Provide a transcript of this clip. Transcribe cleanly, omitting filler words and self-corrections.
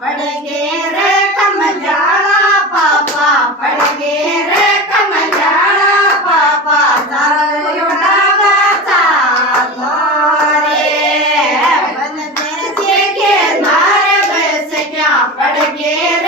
पड़ गे रे कमजाला पापा पड़ गे रे कमजाला पापा चालो डाबा चालो रे बन तेरे के नारे बस क्या पड़ गे